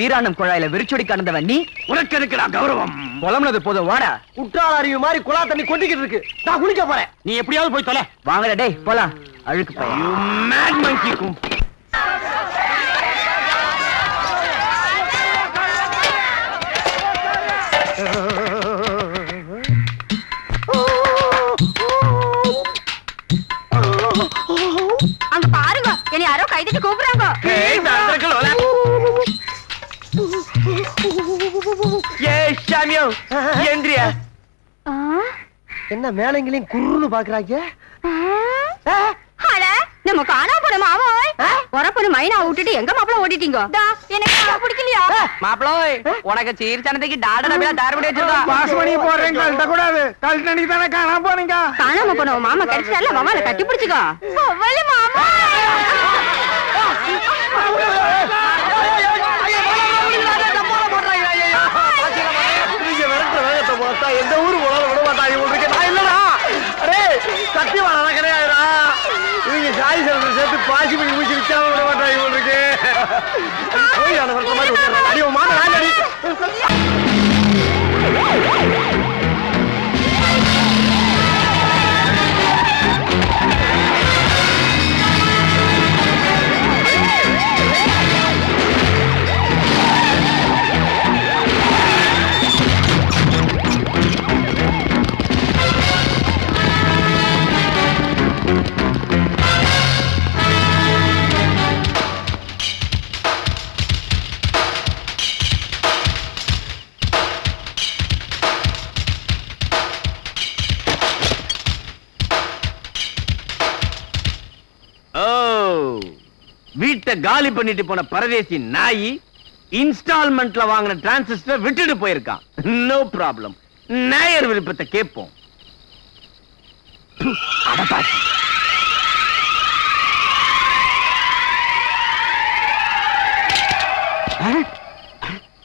வீராணம் குழாயில விரிச்சொடி கடந்தவன் நீ. உனக்கு இருக்குடா கௌரவம். புலம்புனது போதும் வாடா. குற்றால அருவி மாதிரி குழா தண்ணி கொட்டிக்கிட்டு இருக்கு. நான் குளிக்க போறேன். நீ எப்படியாவது போய் தொலை. வாங்கடா டேய் போலாம். அழுக்கு பையன். You mad monkey kum. அங்க பாருங்க, என்ன யாரோ கைதிட்டு கூப்பிடுறாங்க. ஏய் தாண்டக்கல வர. ஏய் ஷாமியோ ஏந்திரியா. என்ன மேலங்களையும் குறுன்னு பாக்குறாங்க. அட நம்ம காணா போன மாவோய். வரப்போன மைனா விட்டுட்டு எங்க மாப்ள ஓடிட்டீங்க? டா எனக்கு பிடிக்கலையா? மாப்ளோய் உனக்கு சீர்சனத்துக்கு டாடா டபில தாரபடி வச்சிருக்கா. பாஸ்மணி போறேன் கழட்ட கூடாது. கழட்டனிக்கு தான காணாம போனீங்க. காணாம போன மாமா கடிச்சால மாமால கட்டி பிடிச்சுக்கோ. அவள மாமா. எந்த ஊரு போனாலும் விட மாட்டாங்க உங்களுக்கு. நான் இல்லடா. அரே சத்தியமா நான் கிடையாதுடா. இவங்க சாய் செல்வம் சேர்த்து பாசி பண்ணி முடிச்சு விற்காம விட மாட்டாங்க உங்களுக்கு. போய் அந்த வருஷம் மாதிரி விட்டுறேன். அடி உன் மாட்ட நான் அடி. வீட்டை காலி பண்ணிட்டு போன பரதேசி நாயி இன்ஸ்டால்மெண்ட்ல வாங்கின டிரான்சிஸ்டர் விட்டுட்டு போயிருக்கான். No problem. நேயர் விருப்பத்தை கேட்போம்.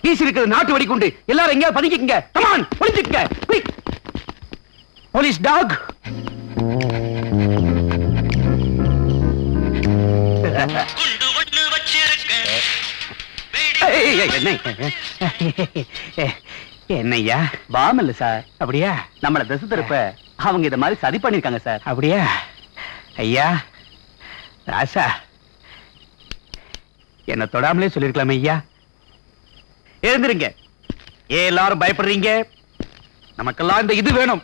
வீசி இருக்கிறது நாட்டு வெடிக்குண்டு. எல்லாரும் எங்கேயாவது பதுக்கிக்கங்க. கமான் ஒளிஞ்சுக்கங்க. Police dog. என்னையா பாம் இல்ல சார். அப்படியா? நம்மள திசை திருப்ப அவங்க இத மாதிரி சதி பண்ணிருக்காங்க சார். அப்படியா? ஐயா ராசா என்ன தொடாமலே சொல்லிருக்கலாமே ஐயா. எழுந்திருங்க. எல்லாரும் பயப்படுறீங்க. நமக்கெல்லாம் இந்த இது வேணும்.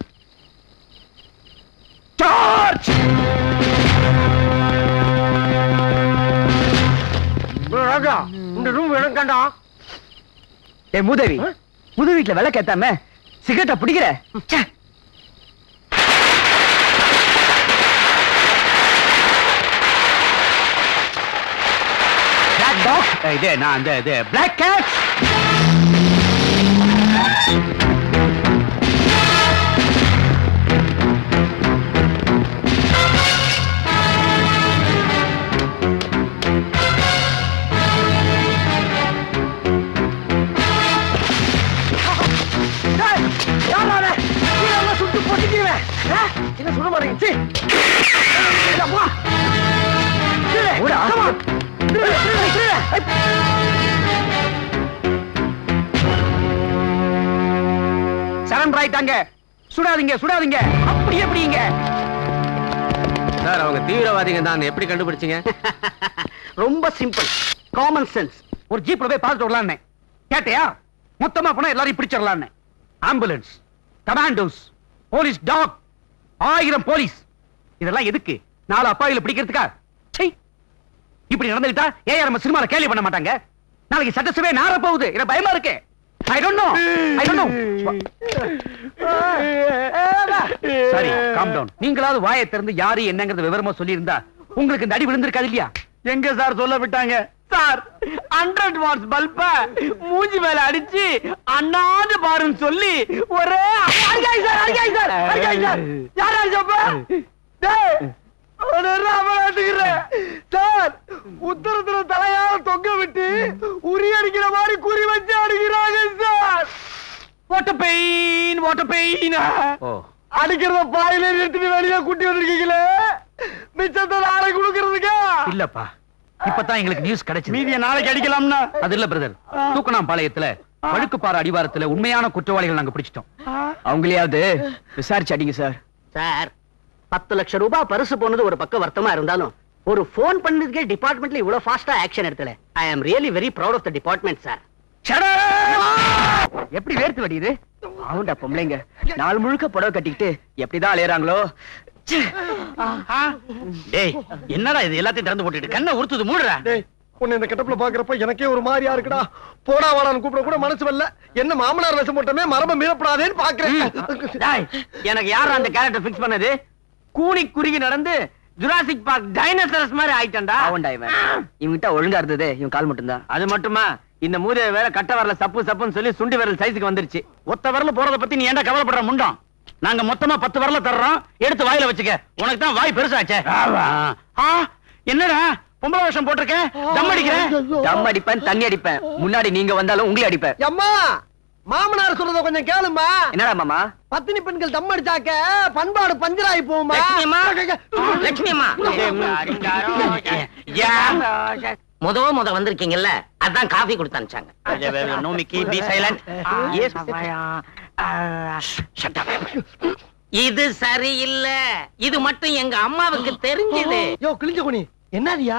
சார்ஜ். இந்த ரூம் வேணும் கண்டா. ஏ மூதேவி, புது வீட்டுல விலை கேத்தாம சிகரெட்டை பிடிக்கிற. Black dog. இது நான் அந்த இது பிளாக் கேட். என்ன சொல்ல மாட்டேங்க. சரண்டர் ஆயிட்டாங்க. சுடாதீங்க சுடாதீங்க. அப்படி எப்படிங்க சார்? அவங்க தீவிரவாதிங்க தான். எப்படி கண்டுபிடிச்சீங்க? ரொம்ப சிம்பிள். Common sense. ஒரு ஜீப்ல போய் பார்த்துட்டு வரலான்னு கேட்டியா? மொத்தமா போனா எல்லாரையும் பிடிச்சிடலான்னு. Ambulance, commandos, police dog, 1000 police. இதெல்லாம் எதுக்கு? 4 அப்பாவில பிடிக்கிறதுக்கா? இப்படி நடந்துட்டா ஏன் நம்ம சினிமால கேலி பண்ண மாட்டாங்க? நாளைக்கு சட்டசபை நார போகுது. எனக்கு பயமா இருக்கு. I don't know. சரி, calm down. நீங்களாவது வாயை திறந்து யாரு என்னங்கறது விவரமா சொல்லி இருந்தா உங்களுக்கு இந்த அடி விழுந்திருக்காது இல்லையா? எங்க சார் சொல்ல விட்டாங்க? சார் 100 வாட்ஸ் பல்ப மூஞ்சி மேல அடிச்சு அண்ணாந்து பாருன்னு சொல்லி ஒரே உத்தரத்துல தலையால தொங்க விட்டு உரி அடிக்கிற மாதிரி குறி வச்சு அடிக்கிறாங்க சார். Water pain. அடிக்கிறத பாயில நிறுத்தி வெளியே கூட்டி வந்திருக்கீங்களே, மிச்சத்தை நாளை கொடுக்கறதுக்கா? இல்லப்பா, இப்பதான் எங்களுக்கு நியூஸ் கிடைச்சது. மீதிய நாளைக்கு அடிக்கலாம்னா அது இல்ல பிரதர், தூக்கணாம்பாளையத்துல பழுக்குப்பாறை அடிவாரத்துல உண்மையான குற்றவாளிகள் நாங்க பிடிச்சிட்டோம். அவங்களையாவது விசாரிச்சு அடிங்க சார். சார் 10 லட்சம் ரூபாய் பரிசு போனது ஒரு பக்கம் வருத்தமா இருந்தாலும் ஒரு போன் பண்ணதுக்கே டிபார்ட்மெண்ட்ல இவ்வளவு ஃபாஸ்டா ஆக்ஷன் எடுத்தல. I am really very proud of the department sir. எப்படி வேர்த்து வடியுது? ஆவுண்டா பொம்பளைங்க நாள் முழுக்க புடவை கட்டிக்கிட்டு எப்படிதான் அலையறாங்களோ. டேய் என்னடா இது எல்லாத்தையும் திறந்து போட்டுட்டு கண்ணை உறுத்துது மூடுறா. டேய் உன்னை இந்த கெட்டப்ல பாக்குறப்ப எனக்கே ஒரு மாதிரியா இருக்குடா. போடா வாடான்னு கூப்பிட கூட மனசு வரல. என்ன மாமனார் வேஷம் போட்டமே மரப மீறப்படாதேன்னு பாக்குறேன். டேய் எனக்கு யாரா அந்த கேரக்டர் ஃபிக்ஸ் பண்ணது? கூனி குறுகி நடந்து ஜுராசிக் பார்க் டைனோசரஸ் மாதிரி ஆயிட்டேன்டா. ஆவுண்டா இவன் இவங்கிட்ட ஒழுங்கா இருந்தது இவன் கால் மட்டும்தான். அது மட்டுமா இந்த மூதேவி வேற கட்ட வரல சப்பு சப்புன்னு சொல்லி சுண்டி விரல் சைஸுக்கு வந்துருச்சு. ஒத்த வரல போறத பத்தி நீ ஏன்டா கவலைப்படுற முண்டம்? நாங்க மொத்தமா 10 வரல தர்றோம், எடுத்து வாயில வச்சுக்க. உனக்கு தான் வாய் பெருசாச்சே. என்னடா பொம்பளை வேஷம் போட்டிருக்க? தம் அடிக்கிறேன். தம் அடிப்பேன், தண்ணி அடிப்பேன். முன்னாடி நீங்க வந்தாலும் உங்களை அடிப்பேன். அம்மா மாமனார் சொல்றத கொஞ்சம் கேளுமா. என்னடா மாமா? பத்தினி பெண்கள் தம் அடிச்சாக்க பண்பாடு பஞ்சராயி போகுமா. லட்சுமி அம்மா முத வந்திருக்கீங்கல்ல, அதான் காஃபி கொடுத்து அனுப்பிச்சாங்க. நோமிக்கி பி சைலண்ட். இது சரியில்லை. இது மட்டும் எங்க அம்மாவுக்கு தெரிஞ்சது. யோ கிழிஞ்ச குனி என்னதியா?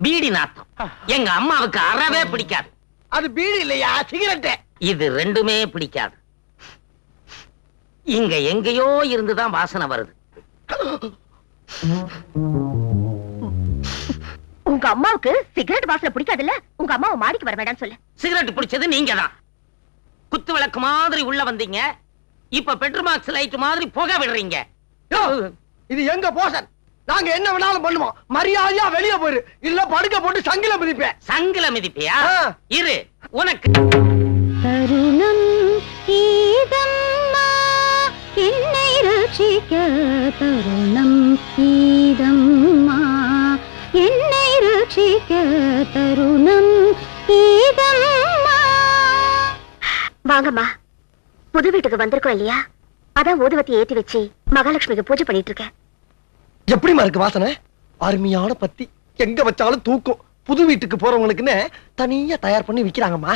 பீடி நாத்தம் எங்க அம்மாவுக்கு அறவே பிடிக்காது. அது பீடி இல்லையா, சிகரெட். இது ரெண்டுமே பிடிக்காது. இங்க எங்கேயோ இருந்துதான் வாசனை வருது. உங்க அம்மாவுக்கு சிகரெட் வாசனை பிடிக்காதுல்ல? உங்க அம்மாவை மாடிக்கு வர வேண்டாம்னு சொல்லு. சிகரெட் பிடிச்சது நீங்க தான். குத்து விளக்கு மாதிரி உள்ள வந்தீங்க, இப்ப பெட்ரோமாக்ஸ் லைட் மாதிரி புகை விடுறீங்க. இது எங்க போஷன், நாங்க என்ன வேணாலும் பண்ணுவோம். மரியாதையா வெளியே போயிரு, இல்ல படுக்க போட்டு சங்கில மிதிப்பேன். சங்கில மிதிப்பியா? இரு உனக்கு. தருணம் ஈதம்மா என்னை ரட்சிக்க, தருணம் ஈதம்மா என்னை ரட்சிக்க, தருணம் ஈதம்மா. வாங்கம்மா, புது வீட்டுக்கு வந்திருக்கோம் இல்லையா? அதான் ஊதுவத்தி ஏத்தி வச்சு மகாலட்சுமிக்கு பூஜை பண்ணிட்டு இருக்கேன். எப்படிமா இருக்கு வாசனை? அருமையான பத்தி, எங்க வச்சாலும் தூக்கும். புது வீட்டுக்கு போறவங்களுக்குன்னு தனியா தயார் பண்ணி விக்கிறாங்கம்மா.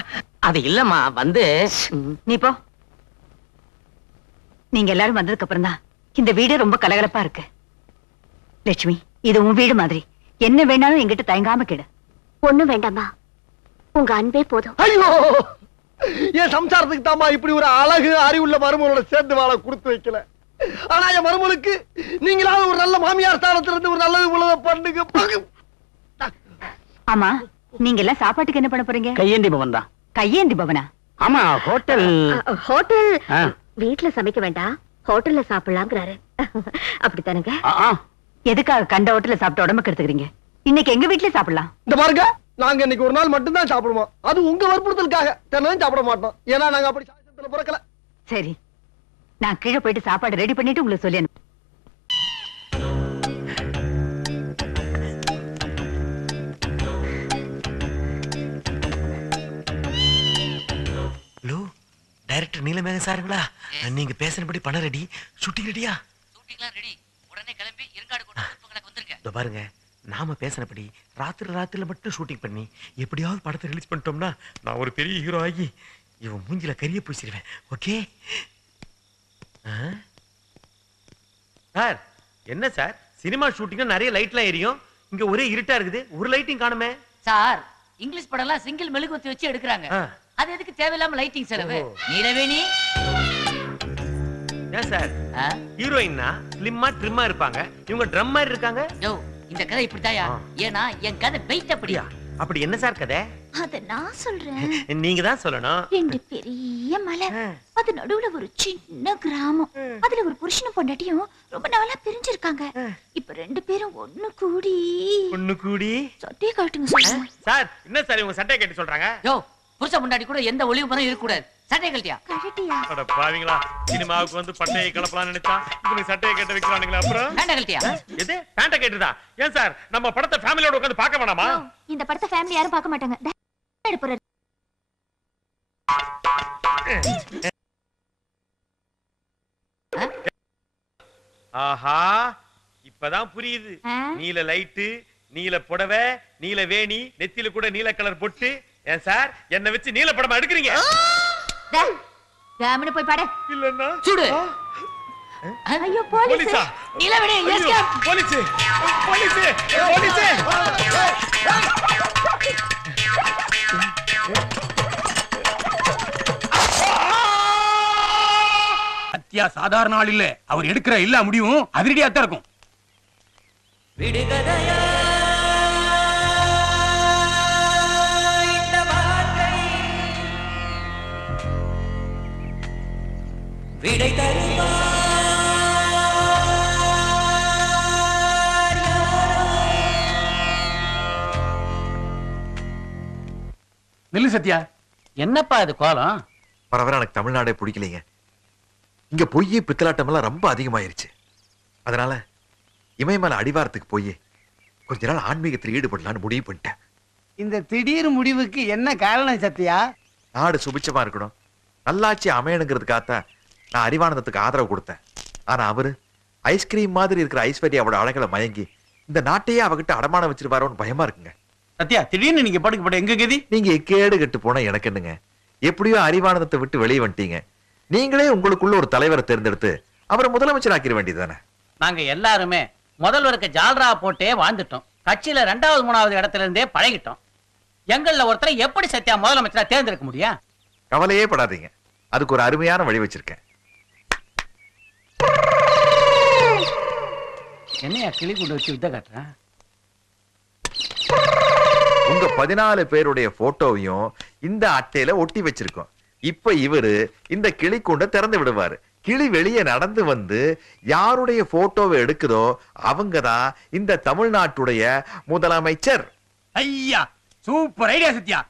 அது இல்லம்மா, வந்து நீ போ. நீங்க எல்லாரும் வந்ததுக்கு அப்புறம் தான் இந்த வீடு ரொம்ப கலகலப்பா இருக்கு. லட்சுமி, இது உன் வீடு மாதிரி. என்ன வேணாலும் என்கிட்ட தயங்காம கேடு. ஒண்ணும் வேண்டாமா, உங்க அன்பே போதும். ஐயோ, என் சம்சாரத்துக்கு தாமா இப்படி ஒரு அழகு அறிவுள்ள மருமகளோட சேர்ந்து வாழ கொடுத்து வைக்கல. ஆனா என் மருமகளுக்கு நீங்களாவது ஒரு நல்ல மாமியார் ஸ்தானத்துல இருந்து ஒரு நல்லது உள்ளத பண்ணுங்க. ஆமா, நீங்க எல்லாம் சாப்பாட்டுக்கு என்ன பண்ண போறீங்க? கையேந்தி பவன் தான். கையேந்தி பவனா? ஆமா, ஹோட்டல். ஹோட்டல் வீட்டுல சமைக்க வேண்டாம், ஹோட்டல்ல சாப்பிடலாங்கிறாரு. அப்படித்தானுங்க? எதுக்காக கண்ட ஹோட்டல்ல சாப்பிட்டு உடம்புக்கு எடுத்துக்கிறீங்க? இன்னைக்கு எங்க வீட்டுல சாப்பிடலாம். இந்த பாருங்க, நாங்க இன்னைக்கு ஒரு நாள் மட்டும் தான் சாப்பிடுவோம். அது உங்க வற்புறுத்தலுக்காக. தினமும் சாப்பிட மாட்டோம். ஏன்னா நாங்க அப்படி சாயத்துல பிறக்கல. சரி, நான் கீழே போயிட்டு சாப்பாடு ரெடி பண்ணிட்டு உங்களுக்கு சொல்லி அனுப்பு. ஹலோ, டைரக்டர் நீலமேக சாருங்களா? நீங்க பேசினபடி பணம் ரெடி, ஷூட்டிங் ரெடியா? ஷூட்டிங்லாம் ரெடி. உடனே கிளம்பி இருக்காடு கொண்டு திருப்பங்களுக்கு வந்துருங்க. இதோ பாருங்க, நாம பேசினபடி ராத்திரில மட்டும் ஷூட்டிங் பண்ணி எப்படியாவது படத்தை ரிலீஸ் பண்ணிட்டோம்னா நான் ஒரு பெரிய ஹீரோ ஆகி இவன் மூஞ்சில கரிய பூசிடுவேன். Okay sir? என்ன சார், சினிமா ஷூட்டிங்ல நிறைய லைட்லாம் எரியும், இங்க ஒரே இருட்டா இருக்குது, ஒரு லைட்டிங் காணுமே சார், இங்கிலீஷ் படம்லாம் சிங்கிள் மெழுகுவர்த்தி வச்சு எடுக்கிறாங்க. அது எதுக்கு தேவையில்லாம லைட்டிங் செலவு? நீலவேணி ஏன் சார், ஹீரோயின்னா ஸ்லிம்மா ட்ரிம்மா இருப்பாங்க, இவங்க ட்ரம் மாதிரி இருக்காங்க. யோ, இந்த கதை இப்படிதாயா? ஏன்னா என் கதை வெயிட் அப்படியா? அப்படி என்ன சார் கதை? அத நான் சொல்றேன். நீங்க தான் சொல்லணும். 2 பெரிய மலை, அது நடுவுல ஒரு சின்ன கிராமம். அதுல ஒரு புருஷனும் பொண்டாட்டியும் ரொம்ப நாளா பிரிஞ்சிருக்காங்க. இப்ப 2 பேரும் ஒண்ணு கூடி சட்டையை காட்டுங்க சொல்லுங்க. சார், என்ன சார் இவங்க சட்டையை கட்டி சொல்றாங்க? யோ, புருஷ முன்னாடி கூட எந்த ஒளிவு மரம் இருக்க கூடாது. சட்டையை கழட்டியா? கழட்டியா? அட பாவிங்களா, சினிமாவுக்கு வந்து பட்டையை கலப்பலாம் நினைச்சா இவனுக்கு சட்டையை கட்ட வைக்கிறானுங்களா? அப்புறம் பேண்ட கழட்டியா? எது பேண்ட கேட்டுதா? ஏன் சார், நம்ம படத்தை ஃபேமிலியோட உட்கார்ந்து பார்க்க வேணாமா? இந்த படத்தை ஃபேமிலி யாரும் பார்க்க மாட்டாங்க. எடுப்புறாரு. ஆஹா, இப்பதான் புரியுது. நீல லைட்டு, நீல புடவை, நீல வேணி, நெத்தியில கூட நீல கலர் பொட்டு. ஏன் சார் என்ன வச்சு நீல படமா எடுக்கிறீங்க? ராமனு போய் பாடு. இல்லன்னா சுடு. ஐயோ போலீஸ். போலீஸா? நிலவிடு escape. Police police police. Sathya சாதாரண ஆள் இல்ல. அவர் எடுக்கிற எல்லா முடிவும் அதிரடியா தான் இருக்கும். விடுகதையா இந்த வாழ்க்கை விடை தருவார் நெல்லு சத்யா, என்னப்பா இது கோலம்? பரவாயில்ல, எனக்கு தமிழ்நாடே பிடிக்கலைங்க. இங்க பொய் பித்தலாட்டம் எல்லாம் ரொம்ப அதிகமாயிருச்சு. அதனால இமயமலை அடிவாரத்துக்கு போய் கொஞ்ச நாள் ஆன்மீகத்தில் ஈடுபடலான்னு முடிவு பண்ணிட்டேன். இந்த திடீர் முடிவுக்கு என்ன காரணம் சத்யா? நாடு சுபிச்சமா இருக்கணும், நல்லாட்சி அமையணுங்கிறதுக்காகத்தான் நான் அறிவானந்தத்துக்கு ஆதரவு கொடுத்தேன். ஆனா அவரு ஐஸ்கிரீம் மாதிரி இருக்கிற ஐஸ்வர்யாவோட அழகளை மயங்கி இந்த நாட்டையே அவகிட்ட அடமானம் வச்சிருவாரோன்னு பயமா இருக்குங்க. சத்யா, திடீர்னு நீங்க படுக்கப்பட்ட எங்க கதி? நீங்க கேடு கெட்டு போனா எனக்கு என்னங்க? எப்படியோ அறிவானந்தத்தை விட்டு வெளியே வந்துட்டீங்க. நீங்களே உங்களுக்குள்ள ஒரு தலைவரை தேர்ந்தெடுத்து அவரை முதலமைச்சர் ஆக்கிட வேண்டியதுதானே? நாங்க எல்லாருமே முதல்வருக்கு ஜால்ரா போட்டே வாழ்ந்துட்டோம். கட்சியில 2வது 3வது இடத்துல இருந்தே பழகிட்டோம். எங்கள்ல ஒருத்தரை எப்படி சத்யா முதலமைச்சரா தேர்ந்தெடுக்க முடியும்? கவலையே படாதீங்க, அதுக்கு ஒரு அருமையான வழி வச்சிருக்கேன். என்னையா கிளி கொண்டு வச்சு வித்த காட்டுறேன்? உங்க 14 பேருடைய போட்டோவையும் இந்த அட்டையில ஒட்டி வச்சிருக்கோம். இப்ப இவரு இந்த கிளி கொண்ட திறந்து விடுவாரு. கிளி வெளியே நடந்து வந்து யாருடைய போட்டோவை எடுக்குதோ அவங்கதான் இந்த தமிழ்நாட்டுடைய முதலமைச்சர். ஐயா, சூப்பர் ஐடியா சத்யா.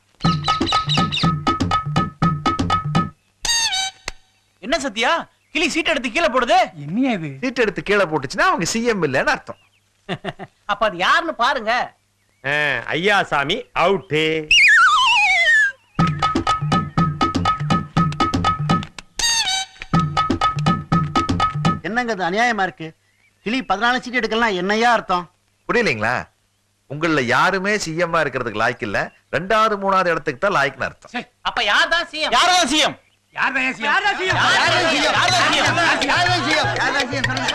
என்ன சத்யா, கிளி சீட் எடுத்து கீழே போடுது? என்னையா இது? சீட் எடுத்து கீழே போட்டுச்சுன்னா அவங்க சிஎம் இல்லைன்னு அர்த்தம். அப்ப அது யாருன்னு பாருங்க. ஐயா சாமி அவுட்டு. என்னங்க இது அநியாயமா இருக்கு? கிளி 14 சீட் எடுக்கலாம் என்னையா அர்த்தம்? புரியலீங்களா? உங்கள யாருமே சிஎம்மா இருக்கிறதுக்கு லாய்க்கு இல்ல, 2வது 3வது இடத்துக்கு தான் லாய்க்குன்னு அர்த்தம். அப்ப யார் தான் சிஎம்? யாரதான் சிஎம்? யாரதான் சிஎம்? யாரதான் சிஎம்? யாரதான் சிஎம்? யாரதான் சிஎம்? யாரதான் சிஎம் சொல்லுங்க.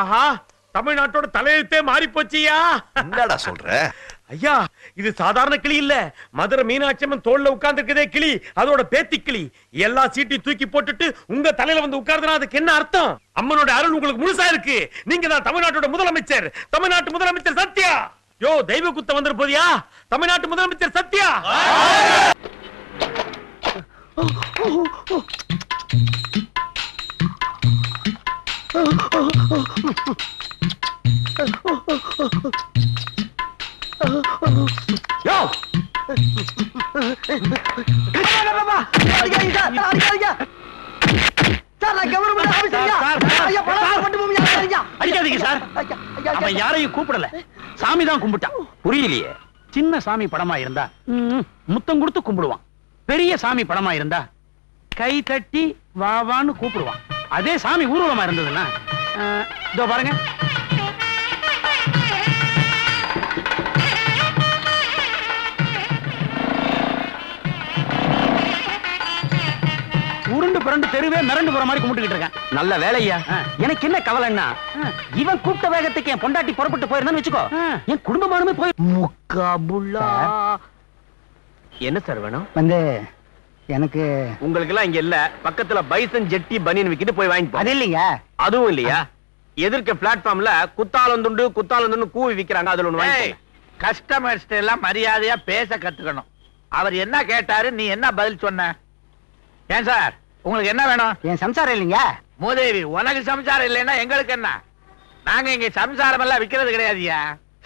ஆஹா, தமிழ்நாட்டோட தலையெழுத்தே மாறி போச்சியா? என்னடா சொல்ற? ஐயா, இது சாதாரண கிளி இல்ல. மதுரை மீனாட்சி அம்மன் தோல்ல உட்கார்ந்து இருக்கதே கிளி, அதோட பேத்தி கிளி. எல்லா சீட்டையும் தூக்கி போட்டுட்டு உங்க தலையில வந்து உட்கார்ந்தா அதுக்கு என்ன அர்த்தம்? அம்மனோட அருள் உங்களுக்கு முழுசா இருக்கு. நீங்க தான் தமிழ்நாட்டோட முதலமைச்சர். தமிழ்நாட்டு முதலமைச்சர் சத்யா. யோ, தெய்வ குத்த வந்துரு போதியா? தமிழ்நாட்டு முதலமைச்சர் சத்யா. யோ! அடிக்காதீங்க சார். அவன் யாரையும் கூப்பிடல, சாமி தான் கும்பிட்டான். புரியலையே? சின்ன சாமி படமா இருந்தா முத்தம் கொடுத்து கும்பிடுவான். பெரிய சாமி படமா இருந்தா கை தட்டி வாவான்னு கூப்பிடுவான். அதே சாமி ஊர்வலமா இருந்ததுன்னா இதோ பாருங்க. உருண்டு புரண்டு தெருவே மிரண்டு போற மாதிரி கும்பிட்டுக்கிட்டு இருக்கேன். நல்ல வேலையா. எனக்கு என்ன கவலைன்னா, இவன் கூப்பிட்ட வேகத்துக்கு என் பொண்டாட்டி புறப்பட்டு போயிருந்தான்னு வச்சுக்கோ, என் குடும்பமானுமே போய் முக்காபுல்லா. என்ன சார் வேணும்? வந்து எனக்கு உங்களுக்கு எல்லாம் இங்க இல்ல, பக்கத்துல பைசன் ஜெட்டி பனியன் விக்கிட்டு போய் வாங்கி. அது இல்லைங்க. அதுவும் இல்லையா? எதிர்க்க பிளாட்ஃபார்ம்ல குத்தாலந்துண்டு குத்தாலந்துண்டு கூவி விக்கிறாங்க, அதுல ஒண்ணு வாங்கி. கஸ்டமர்ஸ் எல்லாம் மரியாதையா பேச கத்துக்கணும். அவர் என்ன கேட்டாரு, நீ என்ன பதில் சொன்ன? ஏன் சார், உங்களுக்கு என்ன வேணும்? என் சம்சாரம் இல்லைங்க. மூதேவி, உனக்கு சம்சாரம் இல்லைன்னா எங்களுக்கு என்ன? நாங்க இங்க சம்சாரம் எல்லாம் விக்கிறது கிடையாதுயா.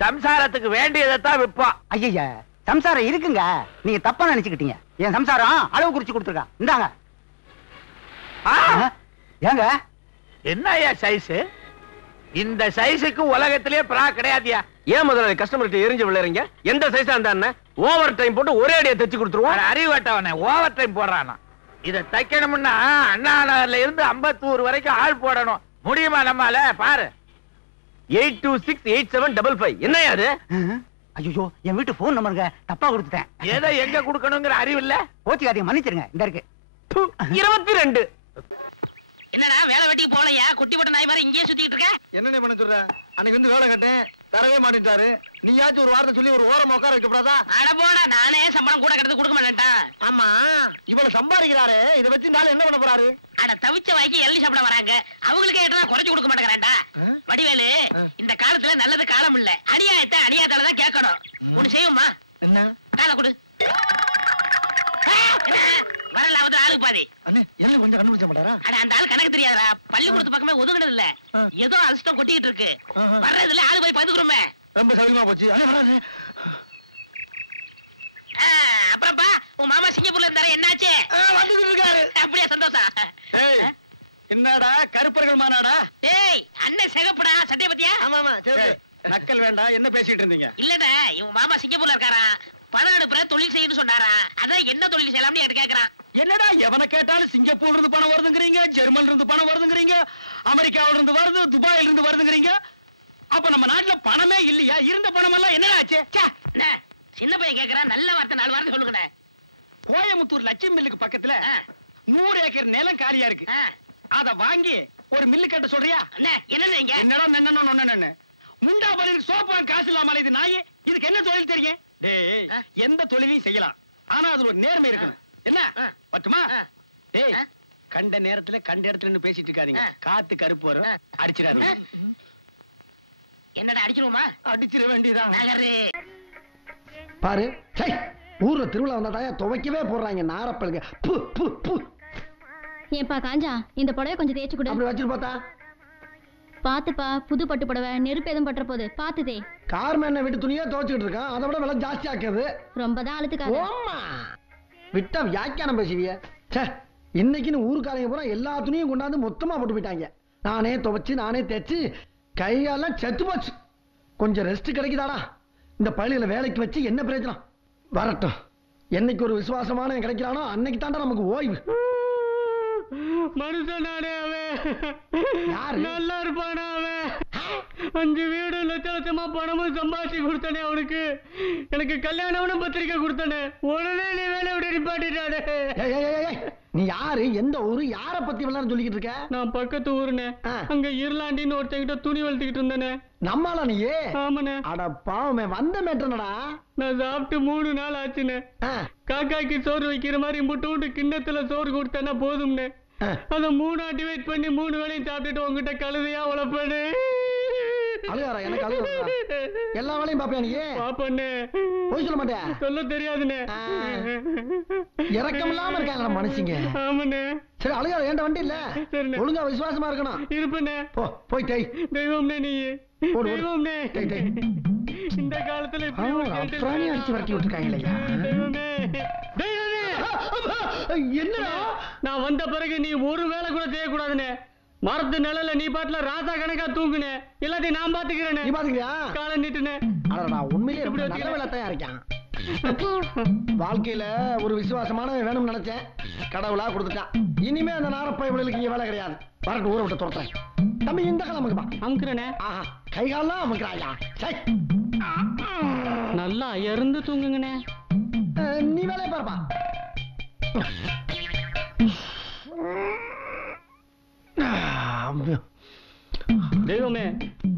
சம்சாரத்துக்கு வேண்டியதைத்தான் விற்போம். ஐயா, சம்சாரம் இருக்குங்க, நீங்க தப்பா நினைச்சுக்கிட்டீங்க. என் சம்சாரம் அளவு குறிச்சு கொடுத்துருக்கா. இந்தாங்க. ஏங்க என்ன ஐயா சைஸ்? இந்த சைஸுக்கு உலகத்திலேயே பிரா கிடையாதுயா. ஏன் முதல்ல கஸ்டமர்கிட்ட எரிஞ்சு விளையாடுறீங்க? எந்த சைஸா இருந்தா ஓவர் டைம் போட்டு ஒரே அடியா தைச்சு கொடுத்துருவோம். அறிவட்டவனே ஓவர் டைம் போடுறானா? இத தைக்கணும்னா அண்ணா நகர்ல இருந்து அம்பத்தூர் வரைக்கும் ஆள் போடணும். முடியுமா நம்மால? பாரு. 826875 என்னையா அது? ஐயோ என் வீட்டு போன் நம்பருங்க தப்பா கொடுத்துட்டேன். எதை எங்க கொடுக்கணுங்கிற அறிவு இல்ல. கோச்சிக்காதீங்க, மன்னிச்சிருங்க. இந்த இருக்கு 22. என்னடா வேலை வெட்டிக்கு போலையா? குட்டி போட்ட நாய் மாதிரி இங்கேயே சுத்திட்டு இருக்க? என்னென்ன பண்ண சொல்ற? அன்னைக்கு வந்து வேலை கட்டேன், தரவே மாட்டேன்ட்டாரு. நீயாச்சும் ஒரு வார்த்தை சொல்லி ஒரு ஓரமா உட்கார வைக்கப்படாதா? அட போடா, நானே சம்பளம் கூட கெடுத்து கொடுக்க மாட்டேன்டா. ஆமா, இவ்வளவு சம்பாதிக்கிறாரு, இதை வச்சு நாளை என்ன பண்ண போறாரு? அட தவிச்ச வாய்க்கு எள்ளி சாப்பிட வராங்க, அவங்களுக்கே ஏற்றா குறைச்சு கொடுக்க மாட்டேங்கிறான்டா. வடிவேலு, இந்த காலத்துல நல்லது காலம் இல்ல, அநியாயத்தை அநியாயத்தாலதான் கேட்கணும். ஒண்ணு செய்யுமா? என்ன? காலை கொடு. வரல வந்து ஆளுக்கு பாதி. அண்ணே, என்ன கொஞ்சம் கண்டுபிடிச்ச மாட்டாரா? அட அந்த ஆள் கணக்கு தெரியாதா? பள்ளிக்கூடத்து பக்கமே ஒதுங்கினது இல்ல, ஏதோ அரிசிட்டம் கொட்டிக்கிட்டு இருக்கு. வர்றதுல ஆளு போய் பாத்துக்கிறோமே. ரொம்ப சௌரியமா போச்சு. அண்ணே வரானே. அப்புறம்ப்பா, உன் மாமா சிங்கப்பூர்ல இருந்தாரு, என்னாச்சு? வந்துட்டு இருக்காரு. அப்படியே சந்தோஷம். என்னடா கருப்பர்கள் மாநாடா? டேய், அண்ணன் சிகப்புடா, சட்டை பத்தியா? ஆமா ஆமா, சரி. நக்கல் வேண்டாம். என்ன பேசிட்டு இருந்தீங்க? இல்லடா, இவன் மாமா சிங்கப்பூர்ல இருக்காரா, பணம் அனுப்புற தொழில் செய்யணும்னு சொன்னாரா. அதான் என்ன தொழில் செய்யலாம்னு எனக்கு கேக்குறான். என்னடா எவனை கேட்டாலும் சிங்கப்பூர்ல இருந்து பணம் வருதுங்கிறீங்க, ஜெர்மன்ல இருந்து பணம் வருதுங்கிறீங்க, அமெரிக்காவில இருந்து வருது, துபாயில இருந்து வருதுங்கிறீங்க. அப்ப நம்ம நாட்டுல பணமே இல்லையா? இருந்த பணம் எல்லாம் என்னடா ஆச்சு? சின்ன பையன் கேக்குறான், நல்ல வார்த்தை 4 வார்த்தை சொல்லுங்க. கோயமுத்தூர் லட்சுமி மில்லுக்கு பக்கத்துல 100 ஏக்கர் நிலம் காலியா இருக்கு. அத வாங்கி ஒரு மில்லு கட்ட சொல்றியா? என்னடா நன்னன்னு முண்டா பலி சோப்பா காசு இல்லாம இது நாயே. இதுக்கு என்ன தொழில் தெரியும்? டேய், எந்த தொழிலையும் செய்யலாம், ஆனா அதுல ஒரு நேர்மை இருக்கணும். என்ன பட்டுமா? டேய், கண்ட நேரத்துல கண்ட இடத்துல பேசிட்டு இருக்காதீங்க. காத்து கருப்பு வரும், அடிச்சிடாதீங்க. என்னடா அடிச்சிருவோமா? அடிச்சிட வேண்டியதான். பாரு, ஊர்ல திருவிழா வந்தா துவைக்கவே போடுறாங்க நாரப்பழுங்க. ஏன்பா காஞ்சா, இந்த புடவை கொஞ்சம் தேய்ச்சி கொடு. அப்படி வச்சிட்டு பார்த்தா பாத்துப்பா, புது பட்டு புடவை, நெருப்பு எதுவும் பட்டுற போது பாத்துதே. கார்மேன் விட்டு துணியே துவைச்சுக்கிட்டு இருக்கான், அதை விட விலை ஜாஸ்தி ஆக்குது. ரொம்ப தான் அழுத்துக்காக. விட்டா வியாக்கியானம் பேசுவிய. இன்னைக்குன்னு ஊருக்காரங்க பூரா எல்லா துணியும் கொண்டாந்து மொத்தமா போட்டு போயிட்டாங்க. நானே துவைச்சு நானே தேய்ச்சு கையெல்லாம் செத்து போச்சு. கொஞ்சம் ரெஸ்ட் கிடைக்குதாடா? இந்த பள்ளியில வேலைக்கு வச்சு என்ன பிரயோஜனம்? வரட்டும், என்னைக்கு ஒரு விசுவாசமான கிடைக்கிறானோ அன்னைக்கு தாண்டா நமக்கு ஓய்வு. மனுஷனானே அவன் நல்லா இருப்பானா? அவன் 5 வீடு லட்ச லட்சமா பணமும் சம்பாதிச்சு கொடுத்தானே அவனுக்கு. எனக்கு கல்யாணம்னு பத்திரிக்கை கொடுத்தானே, உடனே நீ வேலை விட்டு நிப்பாட்டிட்டானே. நீ யாரு, எந்த ஊரு, யார பத்தி விளையாட சொல்லிக்கிட்டு இருக்க? நான் பக்கத்து ஊருனே, அங்க இருளாண்டின்னு ஒருத்தங்கிட்ட துணி வளர்த்துக்கிட்டு இருந்தேனே. நம்மளா நீயே? ஆமாண்ணே. அட பாவமே, வந்த மேட்டனடா. நான் சாப்பிட்டு 3 நாள் ஆச்சுண்ணே. காக்காய்க்கு சோறு வைக்கிற மாதிரி முட்டு கிண்ணத்துல சோறு கொடுத்தேன்னா போதும்னே. அத 3 டிவைட் பண்ணி 3 வேளையும் சாப்பிட்டுட்டு உங்ககிட்ட கழுதையா உழப்பண்ணே. அழுகாரா? எனக்கு அழுகாரா? எல்லா வேலையும் பாப்பியா நீ? பாப்பண்ணே. போய் சொல்ல மாட்டேன். சொல்ல தெரியாதுண்ணே. இறக்கம் இல்லாம இருக்காங்க மனுஷங்க. ஆமாண்ணே. சரி அழுகார, ஏன்டா வண்டி இல்ல? ஒழுங்கா விசுவாசமா இருக்கணும். இருப்பண்ணே. போய் டேய். தெய்வம்னே நீ. தெய்வம்னே. இந்த காலத்துல அப்புறானே அடிச்சு வரட்டி விட்டுருக்காங்க. தெய்வமே. தெய்வமே. என்னடா? நான் வந்த பிறகு நீ ஒரு வேலை கூட செய்யக்கூடாதுண்ணே. மரத்து நிழல நீ பாட்டுல ராசா கணக்கா தூங்குனே, எல்லாத்தையும் நான் பாத்துக்கிறேன். நீ பாத்துக்கிறியா? காலை நீட்டுனே. அடடா, உண்மையிலே எப்படி நல்ல வேலை தயாரிக்கான். வாழ்க்கையில ஒரு விசுவாசமான வேணும்னு நினைச்சேன், கடவுளா கொடுத்துட்டான். இனிமே அந்த நாரப்பை இவளுக்கு இங்க வேலை கிடையாது. வரட்டு, ஊரை விட்டு துரத்துறேன். தம்பி இந்த காலம் அமுக்குப்பா. அமுக்குறேனே. ஆஹா, கை கால்லாம் அமுக்குறாயா? நல்லா இருந்து தூங்குங்கண்ணே. நீ வேலையை பாருப்பா. தெய்வமே,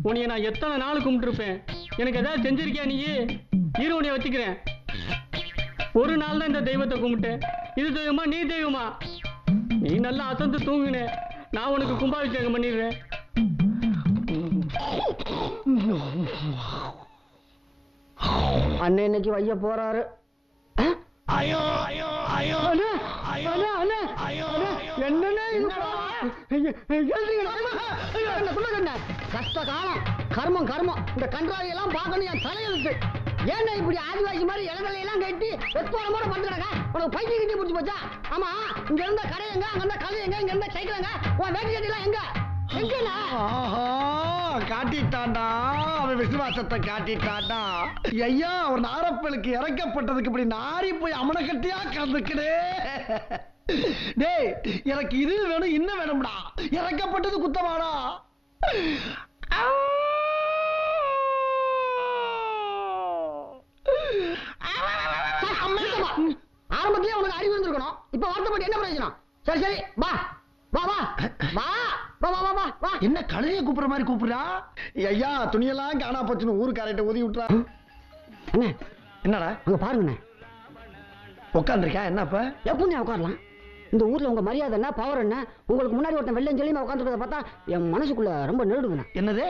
உன்னைய நான் எத்தனை நாள் கும்பிட்டுருப்பேன். எனக்கு ஏதாவது செஞ்சிருக்கியா நீ? இரு, உன்னைய வச்சுக்கிறேன். ஒரு நாள் தான் இந்த தெய்வத்தை கும்பிட்டேன். இது தெய்வமா நீ தெய்வமா? நீ நல்லா அசந்து தூங்குனே, நான் உனக்கு கும்பாபிஷேகம் பண்ணிடுறேன். அண்ணன் இன்னைக்கு வைய போறாரு. கஷ்ட காலம், கர்மம் கர்மம். இந்த கன்றாவி எல்லாம் பார்க்கணும், என் தலையெழுத்து. ஏன்னா இப்படி ஆதிவாசி மாதிரி இடங்களை எல்லாம் கட்டி வெத்தோட படுத்துறாங்க. உனக்கு பைக்கு கிட்டி பிடிச்சி போச்சா? ஆமா, இங்க இருந்த கடை எங்க, அங்க இருந்த கலை எங்க, இங்க இருந்த சைக்கிள் எங்க, உன் வேட்டி கட்டி எல்லாம் எங்க? காட்டிட்டான்டா, அவன் விசுவாசத்தை காட்டிட்டான்டா. ஐயா ஒரு நாரப்பலுக்கு இறக்கப்பட்டதுக்கு இப்படி நாரி போய் அமன கட்டியா கலந்துக்கிடே. டேய் எனக்கு இது வேணும் இன்னும் வேணும்டா. இறக்கப்பட்டது குத்தமாடா. ஆரம்பத்திலே உனக்கு அறிவு இருந்திருக்கணும். இப்ப வார்த்தைப்பட்டு என்ன பிரயோஜனம்? சரி சரி வா வா வா வா வா வா வா வா. என்ன கழுதைய கூப்பிடுற மாதிரி கூப்பிடுறா? ஐயா துணியெல்லாம் காணா போச்சுன்னு ஊருக்காரட்ட ஊதி விட்டுறா. அண்ணே என்னடா அங்க பாருங்கண்ணே உட்காந்துருக்கா. என்னப்ப எப்படிண்ணே உட்காரலாம்? இந்த ஊர்ல உங்க மரியாதை என்ன, பவர் என்ன? உங்களுக்கு முன்னாடி ஒருத்தன் வெள்ளம் சொல்லியுமா உட்காந்துருக்கத பார்த்தா என் மனசுக்குள்ள ரொம்ப நெருடுங்கண்ணே. என்னது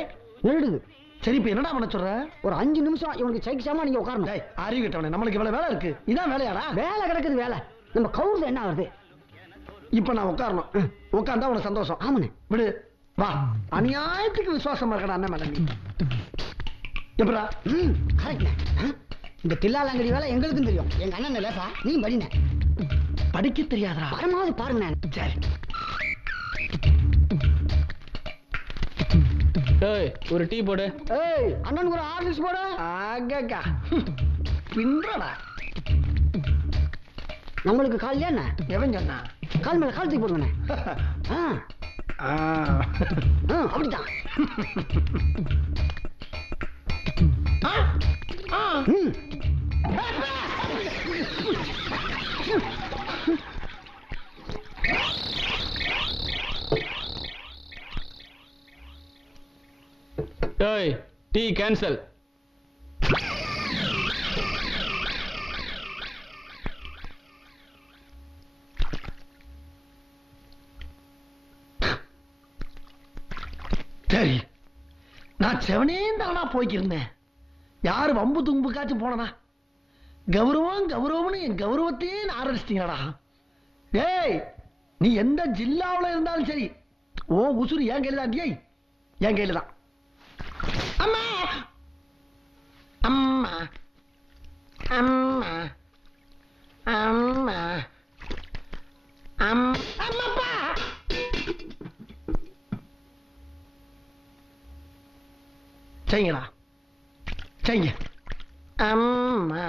நெருடுது? சரி இப்ப என்னடா பண்ண சொல்ற? ஒரு 5 நிமிஷம் இவனுக்கு சைக்கிசாம நீங்க உட்காரணும். அறிவு கிட்டவனே, நம்மளுக்கு இவ்வளவு வேலை இருக்கு. இதான் வேலையாடா? வேலை கிடக்குது வேலை. நம்ம கவுர்ல என்ன ஆகுது? இப்ப நான் உட்காரணும். உட்கார்ந்தா உனக்கு சந்தோஷம். ஆமாண்ணே விடு வா. அநியாயத்துக்கு விசுவாசமா இருக்கடா அண்ணன் மேல நீ. எப்படா? கரெக்ட்ண்ணே. இந்த தில்லாலங்கடி வேலை எங்களுக்கும் தெரியும். எங்க அண்ணன் லேசா நீ படிண்ணே. படிக்க தெரியாதா? பரமாவது பாருங்க. சரி ஏய் ஒரு டீ போடு. ஏய் அண்ணனுக்கு ஒரு ஹார்லிக்ஸ் போடு. ஆகா பின்றடா. நம்மளுக்கு கால் என்ன? எவன் சொன்னா? கால் மேல கால் தூக்கி போடுங்கண்ணே. அப்படிதான். ஏய் டீ கேன்சல். சரி நான் செவனே தானா போய்க்கிருந்தேன். யாரு வம்பு தும்புக்காச்சும் போனனா? கௌரவம் கௌரவம்னு என் கௌரவத்தையே ஆரம்பிச்சிட்டீங்களா? ஏய் நீ எந்த ஜில்லாவில் இருந்தாலும் சரி ஓ உசுறு என் கையில தான். என் கையில தான். அம்மா அம்மா அம்மா அம்மா அம்மாப்பா. செய்யுங்களா செய்யுங்க. அம்மா